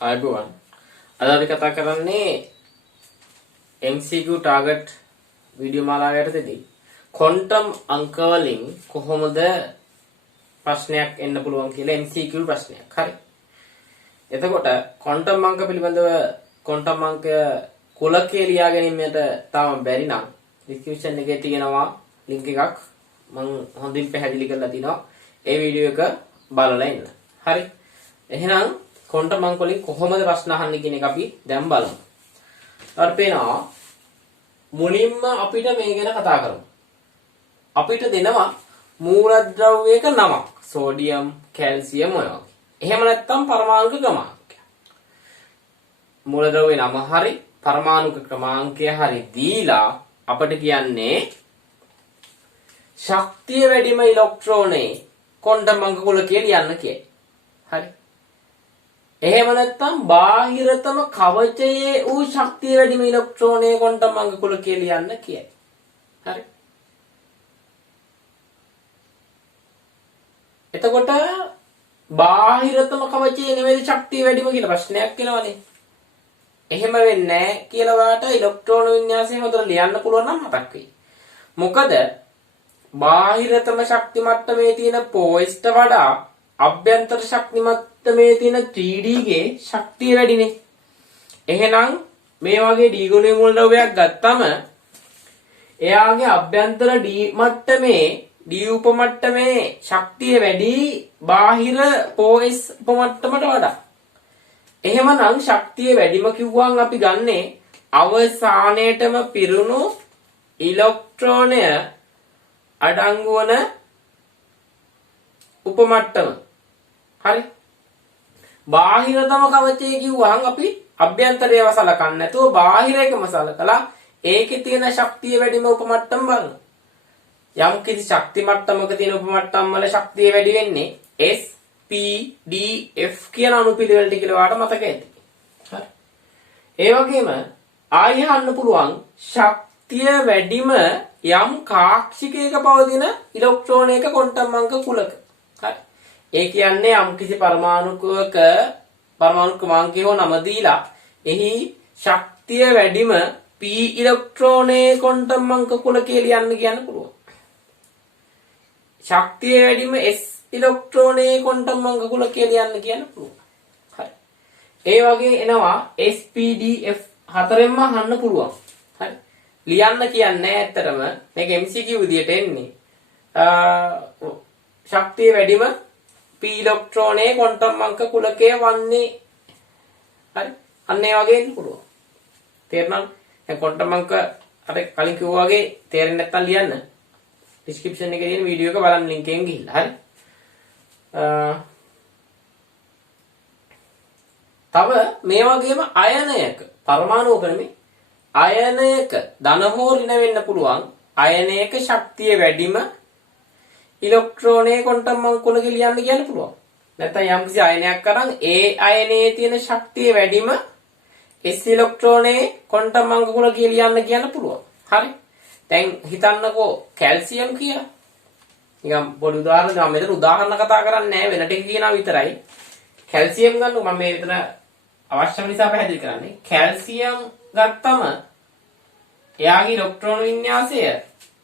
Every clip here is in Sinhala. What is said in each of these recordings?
ආයුබෝවන්. අද අපි කතා කරන්නේ MCQ ටාගට් වීඩියෝ මාලාව යටතේදී ක්වොන්ටම් අංක වලින් කොහොමද ප්‍රශ්නයක් එන්න පුළුවන් කියලා MCQ ප්‍රශ්නයක්. හරි. එතකොට ක්වොන්ටම් අංක පිළිබඳව ක්වොන්ටම් අංක කුලකයේ ලියා ගැනීමට තාම බැරි නම් ඩිස්ක්‍රිප්ෂන් එකේ තියෙනවා ලින්ක් එකක්. මම හොඳින් පැහැදිලි කරලා තිනවා. ඒ වීඩියෝ එක බලලා ඉන්න. හරි. එහෙනම් ක්වොන්ටම් අංක වලින් කොහොමද ප්‍රශ්න අහන්නේ කියන එක අපි දැන් බලමු. ඊට පේනවා මුලින්ම අපිට මේ ගැන කතා කරමු. අපිට දෙනවා මූලද්‍රව්‍යයක නමක්. සෝඩියම්, කැල්සියම් ඔය වගේ. එහෙම නැත්නම් පරමාණු ක්‍රමාංකය. මූලද්‍රව්‍ය නම හරි පරමාණු ක්‍රමාංකය හරි දීලා අපිට කියන්නේ ශක්තිය වැඩිම ඉලෙක්ට්‍රෝනේ ක්වොන්ටම් අංක කුලකයේ ලියන්න කියයි. හරි. එහෙම නැත්නම් බාහිරතම කවචයේ ඌ ශක්තිය වැඩිම ඉලෙක්ට්‍රෝනේ ක්වොන්ටම් අංක කුලකයේ ලියන්න කියයි. හරි. එතකොට බාහිරතම කවචයේ නෙමෙයි ශක්තිය වැඩිම කියලා ප්‍රශ්නයක් එනවනේ. එහෙම වෙන්නේ නැහැ කියලා වාට ඉලෙක්ට්‍රෝන වින්‍යාසය හොඳට ලියන්න පුළුවන් නම් මතක් වෙයි. මොකද බාහිරතම ශක්ති මට්ටමේ තියෙන පෝයිස්ට වඩා අභ්‍යන්තර ශක්ති මට්ටමේ තියෙන 3D ගේ ශක්තිය වැඩිනේ. එහෙනම් මේ වගේ D ගුණය මූලද්‍රව්‍යයක් ගත්තම එයාගේ අභ්‍යන්තර D මට්ටමේ D උපමට්ටමේ ශක්තිය වැඩි බාහිර පෝයිස් උපමට්ටමට වඩා. එහෙමනම් ශක්තිය වැඩිම කිව්වම් අපි ගන්නේ අවසානයේටම පිරුණු ඉලෙක්ට්‍රෝනය අඩංගු වන උපමට්ටම. හරි. බාහිරතම කවචය කිව්වහම අපි අභ්‍යන්තරයව සලකන්නේ නැතුව බාහිර එකම සලකලා ඒකේ තියෙන ශක්තිය වැඩිම උපමට්ටම බලනවා. යම් කිසි ශක්ති මට්ටමක තියෙන උපමට්ටම් වල ශක්තිය වැඩි වෙන්නේ S P D F කියන අණුපිළිවෙල ටික කියලා වාට මතක ඇති. හරි. ඒ වගේම ආයෙ අහන්න පුළුවන් ශක්තිය වැඩිම යම් කාක්ෂිකයක පවතින ඉලෙක්ට්‍රෝනයක ක්වොන්ටම් අංක කුලක. හරි. ඒ කියන්නේ යම් කිසි පරමාණුකයක පරමාණු ක්‍රමාංකය හෝ නම දීලා එහි ශක්තිය වැඩිම p ඉලෙක්ට්‍රෝනයේ ක්වොන්ටම් අංක කුලකයේ ලියන්න කියන්න පුළුවන්. ශක්තිය වැඩිම s ඉලෙක්ට්‍රෝනයේ ක්වොන්ටම් අංක කුලකයේ ලියන්න කියන්න පුළුවන්. හරි. ඒ වගේ එනවා s p d f හතරෙන්ම අහන්න පුළුවන්. හරි. ලියන්න කියන්නේ ඇත්තටම මේක MCQ විදියට එන්නේ. ශක්තිය වැඩිම p ඉලෙක්ට්‍රෝනයේ ක්වොන්ටම් අංක කුලකය වන්නේ. හරි. අන්න ඒ වගේ ඉන්න පුළුවන්. තේරුණාද? දැන් ක්වොන්ටම් අංක අර කලින් කිව්වා වගේ තේරෙන්නේ නැත්නම් ලියන්න. ඩිස්ක්‍රිප්ෂන් එකේ තියෙන වීඩියෝ එක බලන්න ලින්ක් එකෙන් ගිහිල්ලා. හරි. තව මේ වගේම අයනයක පරමාණුක නෙමෙයි අයනයක ධන හෝ ඍණ වෙන්න පුළුවන්. අයනයක ශක්තිය වැඩිම ඉලෙක්ට්‍රෝනයේ ක්වොන්ටම් අංක කුලකයේ ලියන්න කියන්න පුළුවන්. නැත්නම් යම්කිසි අයනයක් අරන් ඒ අයනයේ තියෙන ශක්තිය වැඩිම S ඉලෙක්ට්‍රෝනයේ ක්වොන්ටම් අංක කුලකයේ ලියන්න කියන්න පුළුවන්. හරි. දැන් හිතන්නකෝ කැල්සියම් කියලා. නිකම් පොඩි උදාහරණයක් මම මෙතන උදාහරණ කතා කරන්නේ නැහැ වෙන ටික කියනවා විතරයි. කැල්සියම් ගන්නකො මම මේ විතර අවශ්‍ය නිසා පැහැදිලි කරන්නේ. කැල්සියම් ගත්තම එයාගේ ඉලෙක්ට්‍රෝන වින්‍යාසය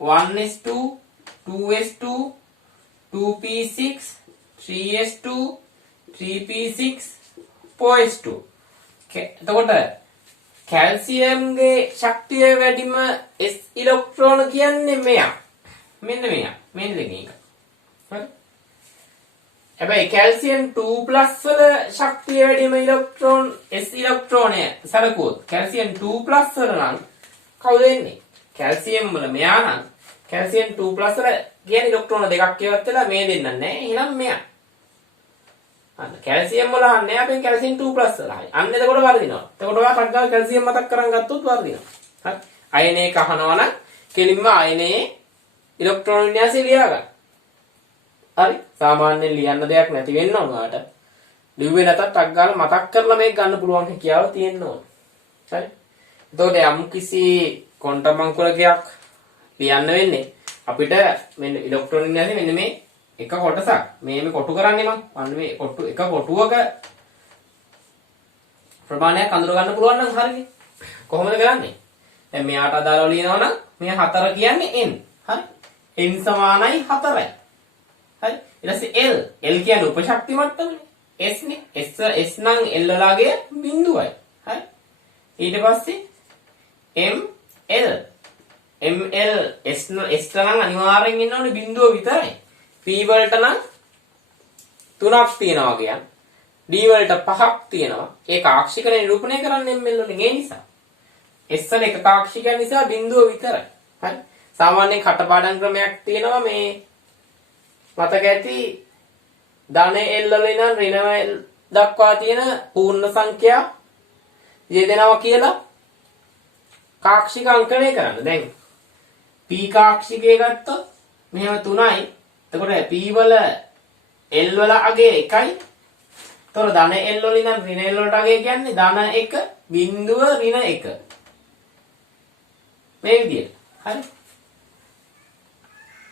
1s2 2s2 2p6 3s2 3p6 4s2. එතකොට කැල්සියම්ගේ ශක්තිය වැඩිම S ඉලෙක්ට්‍රෝන කියන්නේ මෙයා. මෙන්න මෙයා. මෙන්න මේක. හරි. හැබැයි කැල්සියම් 2+ වල ශක්තිය වැඩිම ඉලෙක්ට්‍රෝන S ඉලෙක්ට්‍රෝනය සරකුවොත් කැල්සියම් 2+ වල නම් කවුද එන්නේ? කැල්සියම් වල මෙයා නම් කැල්සියම් 2+ වල කියන ඉලෙක්ට්‍රෝන දෙකක් ඉවත් වෙලා මේ දෙන්න නැහැ. එහෙනම් මෙයා. අන්න කැල්සියම් වල අහන්නේ අපෙන් කැල්සියම් 2+ වලයි. අන්න එතකොට වර්ධිනවා. එතකොට ඔයා ටග්ගාව කැල්සියම් මතක් කරන් ගත්තොත් වර්ධිනවා. හරි. අයනයක අහනවා නම් කෙලින්ම අයනයේ ඉලෙක්ට්‍රෝන වින්‍යාසය ලියා ගන්න. හරි. සාමාන්‍යයෙන් ලියන්න දෙයක් නැති වෙන්න ඕන ඔයාට. ලිව්වේ නැතත් ටක් ගාලා මතක් කරලා මේක ගන්න පුළුවන් හැකියාව තියෙන්න ඕන. හරි. එතකොට යම් කිසි ක්වොන්ටම් අංක කුලකයක් ලියන්න වෙන්නේ අපිට මෙන්න ඉලෙක්ට්‍රෝන වින්‍යාසය මෙන්න මේ එක කොටසක් මේ කොටු කරන්නේ මම. අන්න මේ කොටු එක කොටුවක ප්‍රමාණයක් අඳුර ගන්න පුළුවන් නම් හරිනේ. කොහොමද කරන්නේ? දැන් මෙයාට අදාළව ලියනවා නම් මේ 4 කියන්නේ n. හරි. n සමානයි 4යි. හරි. ඊට පස්සේ l. l කියන්නේ උපශක්ති මට්ටමනේ. s නේ. s නම් l වලගේ බිඳුවයි. හරි. ඊට පස්සේ ml. ml s නම් අනිවාර්යෙන් ඉන්න ඕනේ බිඳුව විතරයි. p වලට නම් 3ක් තියෙනවා කියන්නේ. d වලට 5ක් තියෙනවා. ඒක ආක්ෂික නිරූපණය කරන්න ml වලින් ඒ නිසා. s වල එක ආක්ෂිකයන් නිසා බිඳුව විතරයි. හරි. සාමාන්‍යයෙන් කටපාඩම් ක්‍රමයක් තියෙනවා මේ මතක ඇති ධන l වල ඉඳන් ඍණ l දක්වා තියෙන පූර්ණ සංඛ්‍යා යෙදෙනවා කියලා කාක්ෂික අංකණය කරන්න. දැන් p කාක්ෂිකය ගත්තොත් මෙහෙම 3යි. එතකොට p වල l වල අගය 1යි. එතකොට ධන l වල ඉඳන් ඍණ l වලට අගය කියන්නේ ධන 1 බිඳුව ඍණ 1. මේ විදිහට. හරි.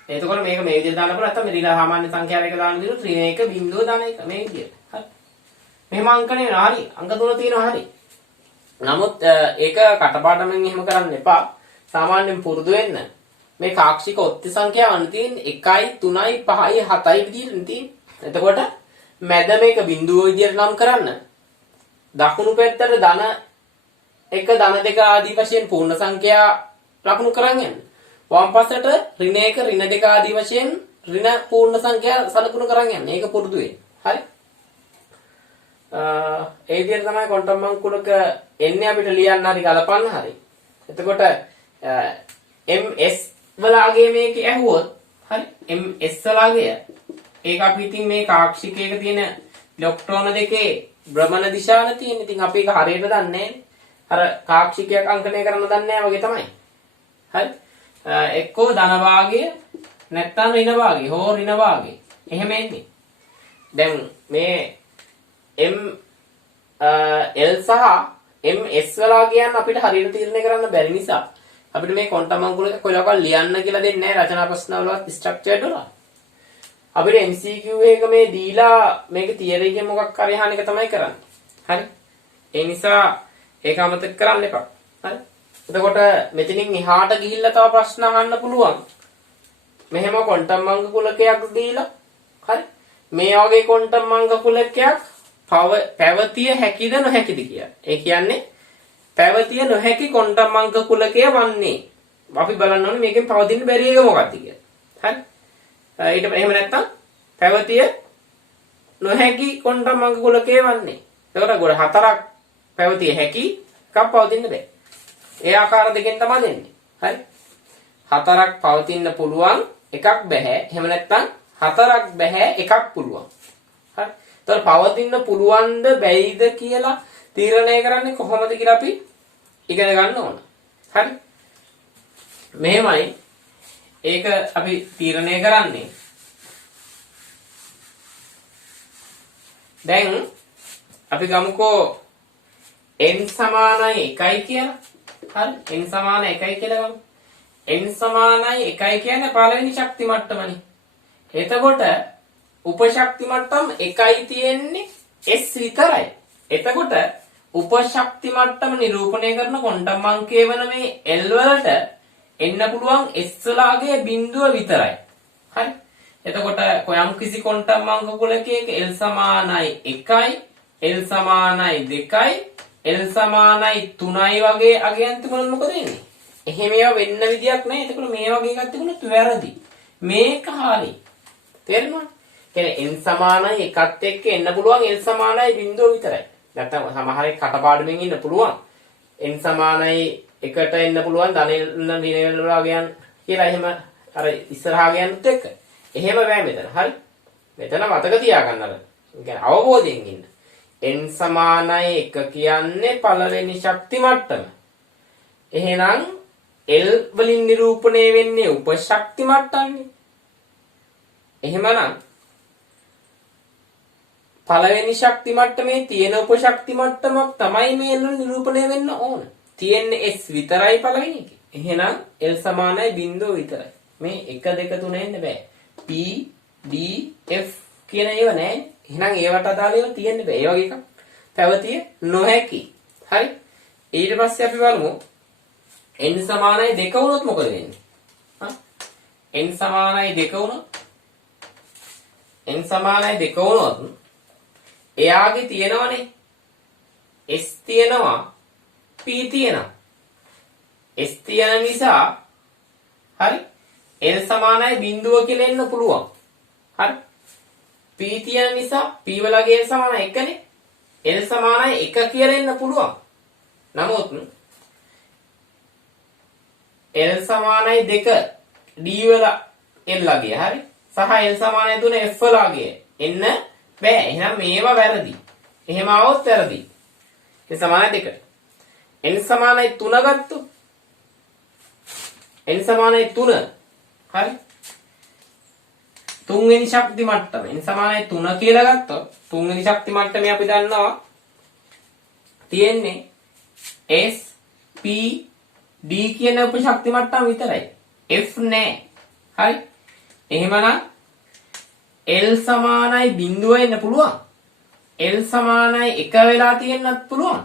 එතකොට මේක මේ විදිහට දාන්න පුළුවන්. නැත්නම් මේ ඍණ සාමාන්‍ය සංඛ්‍යාවක දාන්න දිනු ඍණ 1 බිඳුව ධන 1 මේ විදිහට. හරි. මෙහෙම අංකණය වෙනවා. හරි. අංක 3 තියෙනවා. හරි. නමුත් ඒක කටපාඩම්ෙන් එහෙම කරන්න එපා. සාමාන්‍යයෙන් පුරුදු වෙන්න. මේ කාක්ෂික ඔත්ති සංඛ්‍යාවන් තියෙන්නේ 1යි 3යි 5යි 7යි විදිහට තියෙන්නේ. එතකොට මැද මේක බිඳුව විදිහට නම් කරන්න. දකුණු පැත්තට ධන 1 ධන 2 ආදී වශයෙන් පූර්ණ සංඛ්‍යා ලකුණු කරන් යන්න. වම් පස්සට ඍණ 1 ඍණ 2 ආදී වශයෙන් ඍණ පූර්ණ සංඛ්‍යා සලකුණු කරන් යන්න. ඒක පුරුදු වෙන්න. හරි. ඒ විදිහට තමයි ක්වොන්ටම් අංකුලක එන්නේ අපිට ලියන්න හරි ගලපන්න හරි. එතකොට ms වලගේ මේක ඇහුවොත් හරි ms වලගේ ඒක අපි ඉතින් මේ කාක්ෂිකයක තියෙන ඉලෙක්ට්‍රෝන දෙකේ භ්‍රමණ දිශාවනේ තියෙන. ඉතින් අපි ඒක හරියට දන්නේ නැහැ. අර කාක්ෂිකයක් අංකණය කරන්න දන්නේ නැහැ වගේ තමයි. හරි. එක්කෝ ධන භාගය නැත්නම් ඍණ භාගය හෝ ඍණ භාගය. එහෙම එන්නේ. දැන් මේ m l සහ ms වල කියන්න අපිට හරියට තීරණය කරන්න බැරි නිසා අපිට මේ ක්වොන්ටම් අංකුලක කොයිලකල් ලියන්න කියලා දෙන්නේ නැහැ රචනා ප්‍රශ්න වලවත් ස්ට්‍රක්චර්ඩ් වල. අපිට MCQ එක මේ දීලා මේක තියරි එකේ මොකක් හරි අහන එක තමයි කරන්නේ. හරි. ඒ නිසා ඒක අමතක කරන්න එපා. හරි. එතකොට මෙතනින් එහාට ගිහිල්ලා තව ප්‍රශ්න අහන්න පුළුවන්. මෙහෙම ක්වොන්ටම් අංක කුලකයක් දීලා හරි. මේ වගේ ක්වොන්ටම් අංක කුලකයක් පැවතිය හැකිද නොහැකිද කියලා. ඒ කියන්නේ පැවතිය නොහැකි ක්වොන්ටම් අංක කුලකය වන්නේ. අපි බලන්න ඕනේ මේකෙන් පවතින්න බැරි එක මොකක්ද කියලා. හරි. ඊට එහෙම නැත්නම් පැවතිය නොහැකි ක්වොන්ටම් අංක කුලකය වන්නේ. ඒකට ගොඩ 4ක් පැවතිය හැකි එකක් පවතින්න බෑ. ඒ ආකාර දෙකෙන් තමයි දෙන්නේ. හරි. 4ක් පවතින්න පුළුවන් එකක් බෑ. එහෙම නැත්නම් 4ක් බෑ එකක් පුළුවන්. හරි. ඒතර පවතින්න පුළුවන්ද බැයිද කියලා තීරණය කරන්නේ කොහොමද කියලා අපි ඉගෙන ගන්න ඕන. හරි. මෙහෙමයි ඒක අපි තීරණය කරන්නේ. දැන් අපි ගමුකෝ n සමානයි 1යි කියලා. හරි. n සමාන 1යි කියලා ගමු. n සමානයි 1යි කියන්නේ පළවෙනි ශක්ති මට්ටමනේ. එතකොට උපශක්ති මට්ටම් 1යි තියෙන්නේ s විතරයි. එතකොට උපශක්ති මට්ටම නිරූපණය කරන ක්වොන්ටම් අංකයේ වන මේ l වලට එන්න පුළුවන් s වලගේ බිඳුව විතරයි. හරි. එතකොට කොයම් කිසි ක්වොන්ටම් අංක කුලකයක l සමානයි 1යි, l සමානයි 2යි, l සමානයි 3යි වගේ අගයන් තිබුණොත් මොකද වෙන්නේ? එහෙම ඒවා වෙන්න විදියක් නැහැ. එතකොට මේ වගේ එකක් තිබුණොත් වැරදි. මේක හරි. තේරෙනවද? කියන්නේ n සමානයි 1ත් එක්ක එන්න පුළුවන් l සමානයි බිඳුව විතරයි. නැත්නම් සමහරෙක් කටපාඩමින් ඉන්න පුළුවන්. n සමානයි 1ට එන්න පුළුවන් ධන ඍණ වලගෙන් කියලා එහෙම අර ඉස්සරහා ගියන්ත් එක්ක. එහෙම බෑ මෙතන. හරි. මෙතන මතක තියාගන්න අර. කියන්නේ අවබෝධයෙන් ඉන්න. n සමානයි 1 කියන්නේ පළවෙනි ශක්ති මට්ටම. එහෙනම් l වලින් නිරූපණය වෙන්නේ උපශක්ති මට්ටමනේ. එහෙමනම් පළවෙනි ශක්ති මට්ටමේ තියෙන උපශක්ති මට්ටමක් තමයි මේ l නිරූපණය වෙන්න ඕන. තියෙන්නේ s විතරයි පළවෙනි එකේ. එහෙනම් l සමානයි බිඳුව විතරයි. මේ 1 2 3 එන්න බෑ. p d f කියන ඒවා නෑ. එහෙනම් ඒවට අදාළ ඒවා තියෙන්න බෑ. ඒ වගේ එකක් පැවතිය නොහැකි. හරි. ඊට පස්සේ අපි බලමු n සමානයි 2 වුණොත් මොකද වෙන්නේ? n සමානයි 2 වුණොත් n සමානයි 2 වුණොත් එයාගේ තියෙනවනේ s තියෙනවා p තියෙනවා. s තියෙන නිසා හරි l සමානයි බිඳුව කියලා එන්න පුළුවන්. හරි. p තියෙන නිසා p වලගේ සමානයි 1නේ. l සමානයි 1 කියලා එන්න පුළුවන්. නමුත් l සමානයි 2 d වල l ලගේ හරි සහ l සමානයි 3 f වලගේ එන්න බෑ. එහෙනම් මේවා වැරදි. එහෙම આવොත් වැරදි. ඒ සමානයි 2ට. n සමානයි 3 ගත්තොත් n සමානයි 3 හරි තුන්වෙනි ශක්ති මට්ටම n සමානයි 3 කියලා ගත්තොත් තුන්වෙනි ශක්ති මට්ටමේ අපි දන්නවා තියෙන්නේ s p d කියන උපශක්ති මට්ටම විතරයි. f නෑ. හරි. එහෙමනම් l සමානයි බිඳුව වෙන්න පුළුවන්. l සමානයි 1 වෙලා තියෙන්නත් පුළුවන්.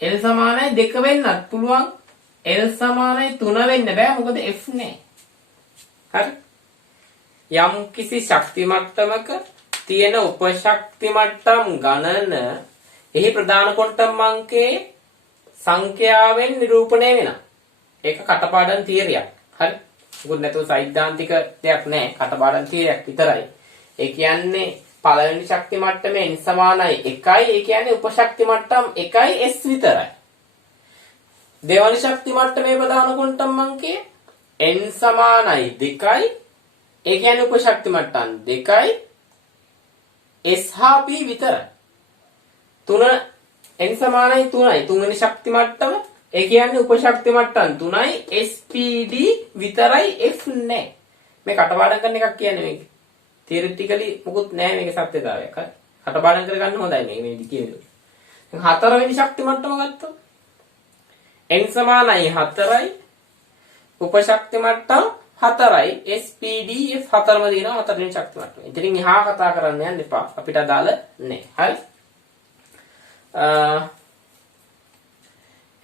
l සමානයි 2 වෙන්නත් පුළුවන්. l සමානයි 3 වෙන්න බෑ මොකද f නෑ. හරි. යම් කිසි ශක්ති මට්ටමක තියෙන උපශක්ති මට්ටම් ගණන එහි ප්‍රධාන ක්වොන්ටම් අංකයේ සංඛ්‍යාවෙන් නිරූපණය වෙනවා. ඒක කටපාඩම් තියරියක්. හරි. මොකද නැතුව සෛද්ධාන්තික දෙයක් නෑ. කටපාඩම් තියරියක් විතරයි. ඒ කියන්නේ පළවෙනි ශක්ති මට්ටමේ n සමානයි 1යි. ඒ කියන්නේ උපශක්ති මට්ටම් 1යි s විතරයි. දෙවන ශක්ති මට්ටමේ ප්‍රධාන ක්වොන්ටම් අංකය n සමානයි 2යි. ඒ කියන්නේ උපශක්ති මට්ටම් 2යි s හා p විතරයි. 3 n සමානයි 3යි. තුන්වෙනි ශක්ති මට්ටම ඒ කියන්නේ උපශක්ති මට්ටම් 3යි spd විතරයි f නැහැ. මේ කටපාඩම් කරන එකක් කියන්නේ මේක. තියරිටිකලි මොකුත් නැහැ මේක සත්‍යතාවයක්. හරි. කටපාඩම් කරගන්න හොඳයි මේ විදිහ කියන්නේ. දැන් හතරවෙනි ශක්ති මට්ටම ගත්තොත් n සමානයි 4යි උපශක්ති මට්ටම් 4යි spd f හතරම දිනන හතරවෙනි ශක්ති මට්ටම. ඉතින් එහා කතා කරන්න යන්න එපා. අපිට අදාළ නැහැ. හරි.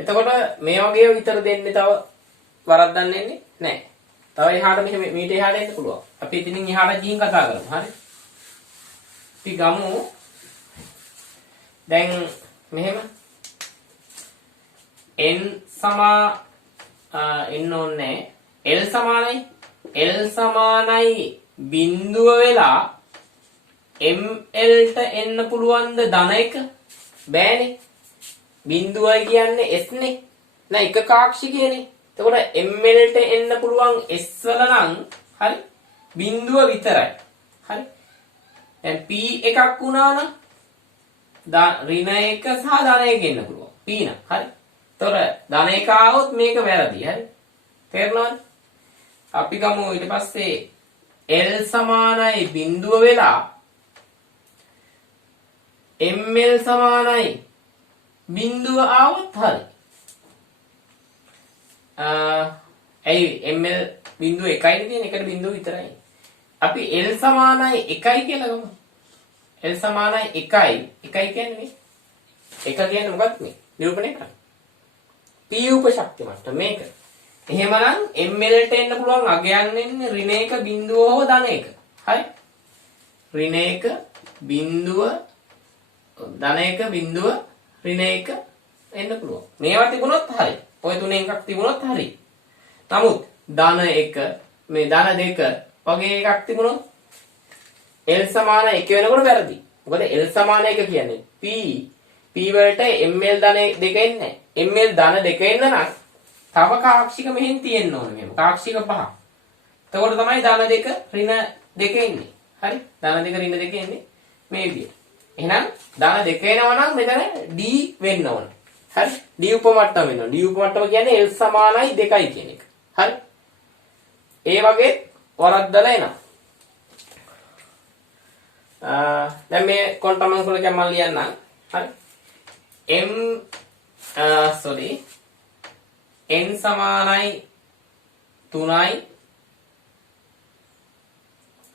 එතකොට මේ වගේ විතර දෙන්නේ තව වරද්දන්න එන්නේ නැහැ. තව එහාට මෙහෙම මීට එහාට එන්න පුළුවන්. අපි ඉතින් එහාට ගිහින් කතා කරමු. හරි. අපි ගමු දැන් මෙහෙම n සමා n ඕනේ l සමානයි බිඳුව වෙලා ml ට එන්න පුළුවන්ද ධන 1 බෑනේ. බිඳුවයි කියන්නේ s නේ. නෑ එක කාක්ෂිකයනේ. එතකොට ml ට එන්න පුළුවන් s වල නම් හරි බිඳුව විතරයි. හරි. දැන් p එකක් වුණා නම් ඍණ 1 සහ ධන 1 එන්න පුළුවන්. p නම් හරි. එතකොට ධන 1 ආවොත් මේක වැරදි. හරි. තේරෙනවද? අපි ගමු ඊට පස්සේ l සමානයි බිඳුව වෙලා ml සමානයි බිඳුව ආවොත් හරි. ඇයි ml බිඳුව 1යි තියෙන එකට බිඳුව විතරයි. අපි l සමානයි 1යි කියලා ගමු. l සමානයි 1යි. 1යි කියන්නේ මේ. 1 කියන්නේ මොකක්ද මේ? නිරූපණය කරන්න. p උපශක්ති මට්ටම මේක. එහෙමනම් ml ට එන්න පුළුවන් අගයන් වෙන්නේ ඍණ 1 බිඳුව හෝ ධන 1. හරි? ඍණ 1 බිඳුව ධන 1 බිඳුව ඍණ 1 එන්න පුළුවන්. මේවා තිබුණොත් හරි. ඔය තුනෙන් එකක් තිබුණොත් හරි. නමුත් ධන 1 මේ ධන 2 වගේ එකක් තිබුණොත් l සමාන 1 වෙනකොට වැරදි. මොකද l සමාන 1 කියන්නේ p වලට ml ධන 2 එන්නේ නැහැ. ml ධන 2 එන්න නම් තව කාක්ෂික මෙහෙන් තියෙන්න ඕනේ මෙහෙම. කාක්ෂික 5. එතකොට තමයි ධන 2 ඍණ 2 එන්නේ. හරි? ධන 2 ඍණ 2 එන්නේ මේ විදිහට. එහෙනම් ධන 2 එනවා නම් මෙතන d වෙන්න ඕන. හරි? d උපමට්ටම වෙනවා. d උපමට්ටම කියන්නේ l සමානයි 2යි කියන එක. හරි? ඒ වගේ වරද්දලා එනවා. දැන් මේ ක්වොන්ටම් අංක වල මම ලියන්නම්. හරි? n සමානයි 3යි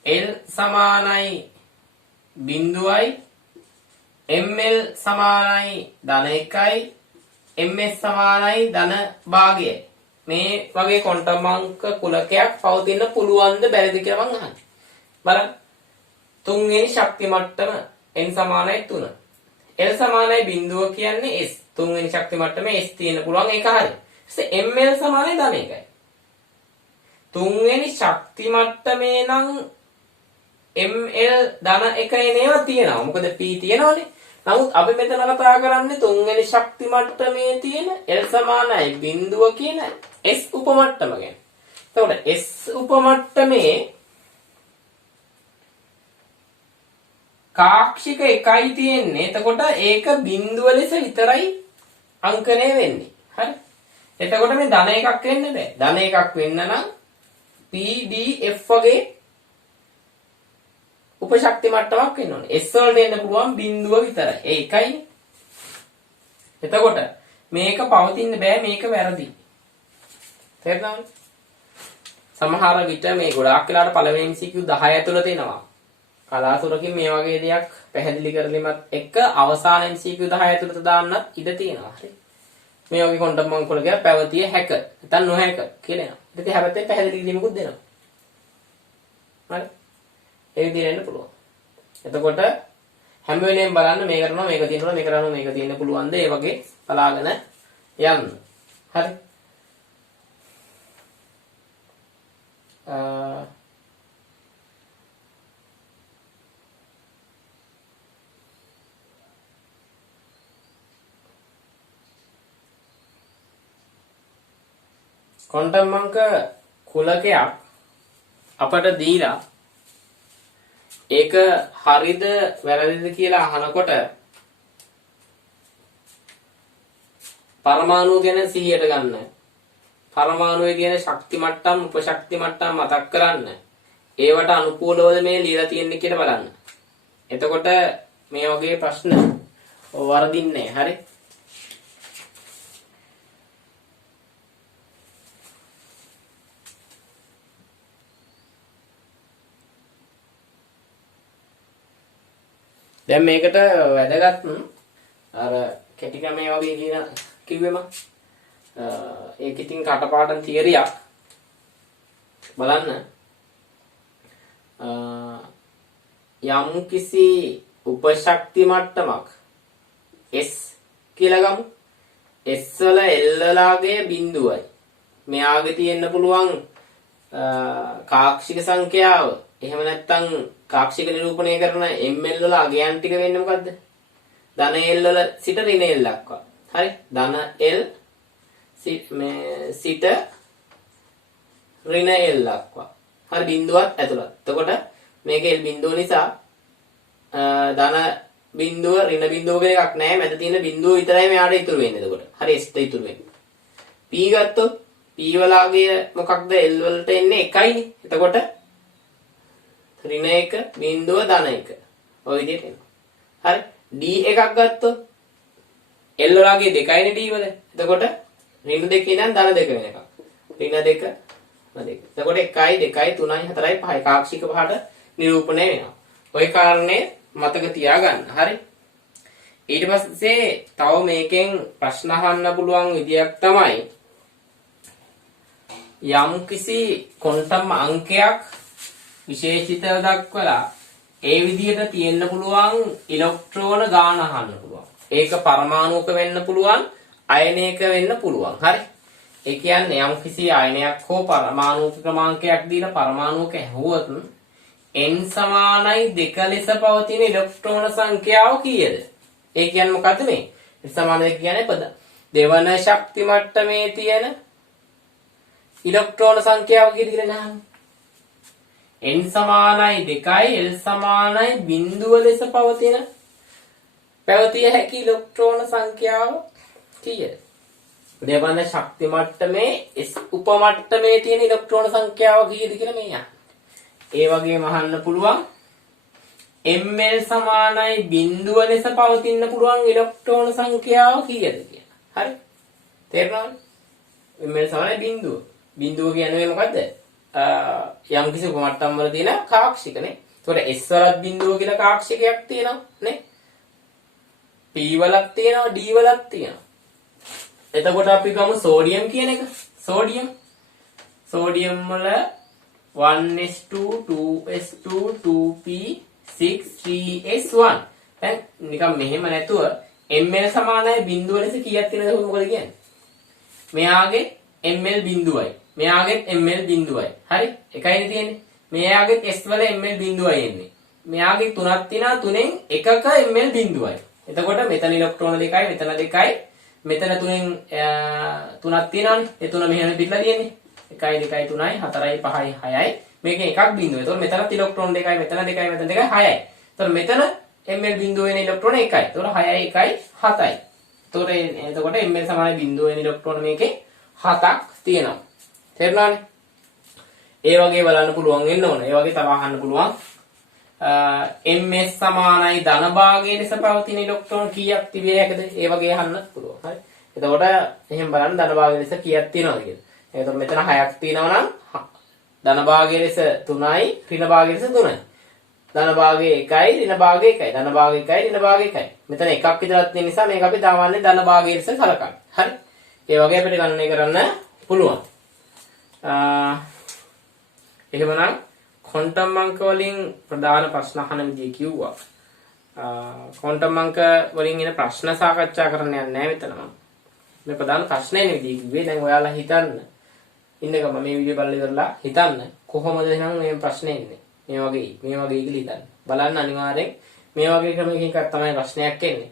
l සමානයි බිඳුවයි ml සමානයි ධන 1යි ms සමානයි ධන භාගයයි. මේ වගේ ක්වොන්ටම් අංක කුලකයක් පවතින්න පුළුවන්ද බැරිද කියලා මං අහන්නේ. බලන්න. තුන්වෙනි ශක්ති මට්ටම n සමානයි 3. l සමානයි බිඳුව කියන්නේ s. තුන්වෙනි ශක්ති මට්ටමේ s තියෙන්න පුළුවන් ඒක හරිය. ඊට ml සමානයි ධන 1යි. තුන්වෙනි ශක්ති මට්ටමේ නම් ml ධන 1යි නේව තියෙනවා. මොකද p තියෙනවනේ. නමුත් අපි මෙතන කතා කරන්නේ තුන්වෙනි ශක්ති මට්ටමේ තියෙන l සමානයි බිඳුව කියන s උපමට්ටම ගැන. එතකොට s උපමට්ටමේ කාක්ෂික එකයි තියෙන්නේ. එතකොට ඒක බිඳුව ලෙස විතරයි අංකණය වෙන්නේ. හරි. එතකොට මේ ධන එකක් වෙන්න බෑ. ධන එකක් වෙන්න නම් pdf වගේ උපශක්ති මට්ටමක් වෙන්න ඕනේ. s වලට එන්න පුළුවන් බිඳුව විතරයි. ඒ එකයි. එතකොට මේක පවතින්න බෑ මේක වැරදි. තේරුණාද? සමහර විට මේ ගොඩාක් වෙලාවට පළවෙනි MCQ 10 ඇතුළත එනවා. කලාතුරකින් මේ වගේ දෙයක් පැහැදිලි කරලීමත් එක්ක අවසාන MCQ 10 ඇතුළත දාන්නත් ඉඩ තියෙනවා. හරි. මේ වගේ ක්වොන්ටම් අංක වල පැවතිය හැක නැත්නම් නොහැක කියලා එනවා. ඉතින් හැබැයි පැහැදිලි කිරීමකුත් දෙනවා. හරි. ඒ විදිහට එන්න පුළුවන්. එතකොට හැම වෙලේම බලන්න මේක කරනවා මේක තියෙනවා මේක කරනවා මේක තියෙන්න පුළුවන්ද ඒ වගේ බලාගෙන යන්න. හරි. ක්වොන්ටම් අංක කුලකයක් අපට දීලා ඒක හරිද වැරදිද කියලා අහනකොට පරමාණු ගැන 100ට ගන්න. පරමාණුවේ තියෙන ශක්ති මට්ටම් උපශක්ති මට්ටම් මතක් කරන්න. ඒවට අනුකූලවද මේ ලියලා තියෙන්නේ කියලා බලන්න. එතකොට මේ වගේ ප්‍රශ්න වරදින්නේ නැහැ. හරි. දැන් මේකට වැදගත් අර කෙටි ක්‍රමයේ වගේ කියන කිව්වෙම ඒක ඉතින් කටපාඩම් තියරියක් බලන්න යම් කිසි උපශක්ති මට්ටමක් S කියලා ගමු. S වල L වලගේ බිඳුවයි මෙයාගේ තියෙන්න පුළුවන් කාක්ෂික සංඛ්‍යාව. එහෙම නැත්නම් කාක්ෂික නිරූපණය කරන ml වල අගයන් ටික වෙන්නේ මොකද්ද? ධන l වල සිට ඍණ l දක්වා. හරි? ධන l සිට ඍණ l දක්වා. හරි බිඳුවත් ඇතුළත්. එතකොට මේක l බිඳුව නිසා ධන බිඳුව ඍණ බිඳුව කියලා එකක් නැහැ. මැද තියෙන බිඳුව විතරයි මෙයාට ඉතුරු වෙන්නේ. එතකොට හරි s ට ඉතුරු වෙන්නේ. p ගත්තොත් p වලගේ මොකක්ද l වලට එන්නේ එකයිනේ. එතකොට ඍණ 1 බිඳුව ධන 1. ඔය විදිහට එනවා. හරි. d එකක් ගත්තොත් l වලගේ දෙකයිනේ d වල. එතකොට ඍණ 2 ඉඳන් ධන 2 වෙනකම්. ඍණ 2 ධන 2. එතකොට 1යි 2යි 3යි 4යි 5යි කාක්ෂික පහට නිරූපණය වෙනවා. ওই කාරණේ මතක තියාගන්න. හරි. ඊට පස්සේ තව මේකෙන් ප්‍රශ්න අහන්න පුළුවන් විදියක් තමයි යම් කිසි ක්වොන්ටම් අංකයක් විශේෂිතව දක්වලා ඒ විදිහට තියෙන්න පුළුවන් ඉලෙක්ට්‍රෝන ගාන අහන්න පුළුවන්. ඒක පරමාණුක වෙන්න පුළුවන්, අයනයක වෙන්න පුළුවන්. හරි. ඒ කියන්නේ යම් කිසි අයනයක් හෝ පරමාණුක ක්‍රමාංකයක් දීලා පරමාණුක ඇහුවොත් n සමානයි 2 ලෙස පවතින ඉලෙක්ට්‍රෝන සංඛ්‍යාව කීයද? ඒ කියන්නේ මොකද්ද මේ? n සමානයි කියන්නේ පද දෙවන ශක්ති මට්ටමේ තියෙන ඉලෙක්ට්‍රෝන සංඛ්‍යාව කීයද කියලා නහන්නේ. n සමානයි 2යි l සමානයි බිඳුව ලෙස පැවතිය හැකි ඉලෙක්ට්‍රෝන සංඛ්‍යාව කීයද? දෙවන ශක්ති මට්ටමේ S උපමට්ටමේ තියෙන ඉලෙක්ට්‍රෝන සංඛ්‍යාව කීයද කියලා මේ යන්න. ඒ වගේම අහන්න පුළුවන් ml සමානයි බිඳුව ලෙස පවතින්න පුළුවන් ඉලෙක්ට්‍රෝන සංඛ්‍යාව කීයද කියලා. හරි? තේරුණාද? ml සමානයි බිඳුව. බිඳුව කියන්නේ මොකද්ද? යම් කිසි උපමට්ටම් වල තියෙන කාක්ෂිකනේ. ඒතකොට S වලත් බිඳුව කියලා කාක්ෂිකයක් තියෙනවා නේ. P වලක් තියෙනවා D වලක් තියෙනවා. එතකොට අපි ගමු සෝඩියම් කියන එක. සෝඩියම් වල 1s2 2s2 2p6 3s1. දැන් නිකන් මෙහෙම නැතුව ml සමානයි බිඳුව ලෙස කීයක් තියෙනවද මොකද කියන්නේ? මෙයාගේ ml බිඳුවයි. මෙයාගේ ml බිඳුවයි. හරි? එකයිනේ තියෙන්නේ. මෙයාගේ s වල ml බිඳුවයි එන්නේ. මෙයාගේ තුනක් තියෙනවා තුනෙන් එකක ml බිඳුවයි. එතකොට මෙතන ඉලෙක්ට්‍රෝන දෙකයි මෙතන දෙකයි මෙතන තුනෙන් තුනක් තියෙනවානේ. ඒ තුන මෙහෙම පිටලා තියෙන්නේ. 1 2 3යි 4යි 5යි 6යි මේකෙන් එකක් බිඳුව. එතකොට මෙතනත් ඉලෙක්ට්‍රෝන දෙකයි මෙතන දෙකයි මෙතන දෙකයි 6යි. එතකොට මෙතන ml බිඳුව වෙන ඉලෙක්ට්‍රෝන එකයි. එතකොට 6යි 1යි 7යි. එතකොට ml සමානයි බිඳුව වෙන ඉලෙක්ට්‍රෝන මේකේ 7ක් තියෙනවා. තේරුණානේ? ඒ වගේ බලන්න පුළුවන් වෙන්න ඕන. ඒ වගේ තව අහන්න පුළුවන්. ms සමානයි ධන භාගයේ ලෙස පවතින ඉලෙක්ට්‍රෝන කීයක් තිබිය හැකිද? ඒ වගේ අහන්න පුළුවන්. හරි. එතකොට එහෙම බලන්න ධන භාගයේ ලෙස කීයක් තියෙනවද කියලා. එතකොට මෙතන 6ක් තියෙනවා නම් ධන භාගයේ ලෙස 3යි ඍණ භාගයේ ලෙස 3යි. ධන භාගයේ 1යි ඍණ භාගයේ 1යි. ධන භාගයේ 1යි ඍණ භාගයේ 1යි. මෙතන එකක් විතරක් තියෙන නිසා මේක අපි දාවන්නේ ධන භාගයේ ලෙස කලකන්නේ. හරි. ඒ වගේ අපිට ගණනය කරන්න පුළුවන්. එහෙමනම් ක්වොන්ටම් අංක වලින් ප්‍රධාන ප්‍රශ්න අහන විදිය කිව්වා. ක්වොන්ටම් අංක වලින් එන ප්‍රශ්න සාකච්ඡා කරන්න යන්නේ නැහැ මෙතන මම. මේ ප්‍රධාන ප්‍රශ්නේ නේ විදිය කිව්වේ. දැන් ඔයාලා හිතන්න. ඉන්න ගම මේ වීඩියෝ බලලා ඉවරලා හිතන්න කොහොමද එහෙනම් මේ ප්‍රශ්නේ එන්නේ? මේ වගේ කියලා හිතන්න. බලන්න අනිවාර්යෙන් මේ වගේ ක්‍රමයකින් එකක් තමයි ප්‍රශ්නයක් එන්නේ.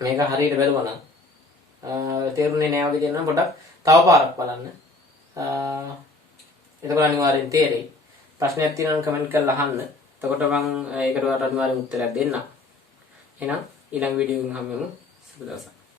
මේක හරියට බැලුවා නම් තේරුනේ නැහැ වගේ කියනවා පොඩ්ඩක් තව පාරක් බලන්න. එතකොට අනිවාර්යෙන් තේරෙයි. ප්‍රශ්නයක් තියෙනවා නම් කමෙන්ට් කරලා අහන්න. එතකොට මම ඒකට අනිවාර්යෙන් උත්තරයක් දෙන්නම්. එහෙනම් ඊළඟ වීඩියෝ එකකින් හම්බෙමු. සුබ දවසක්.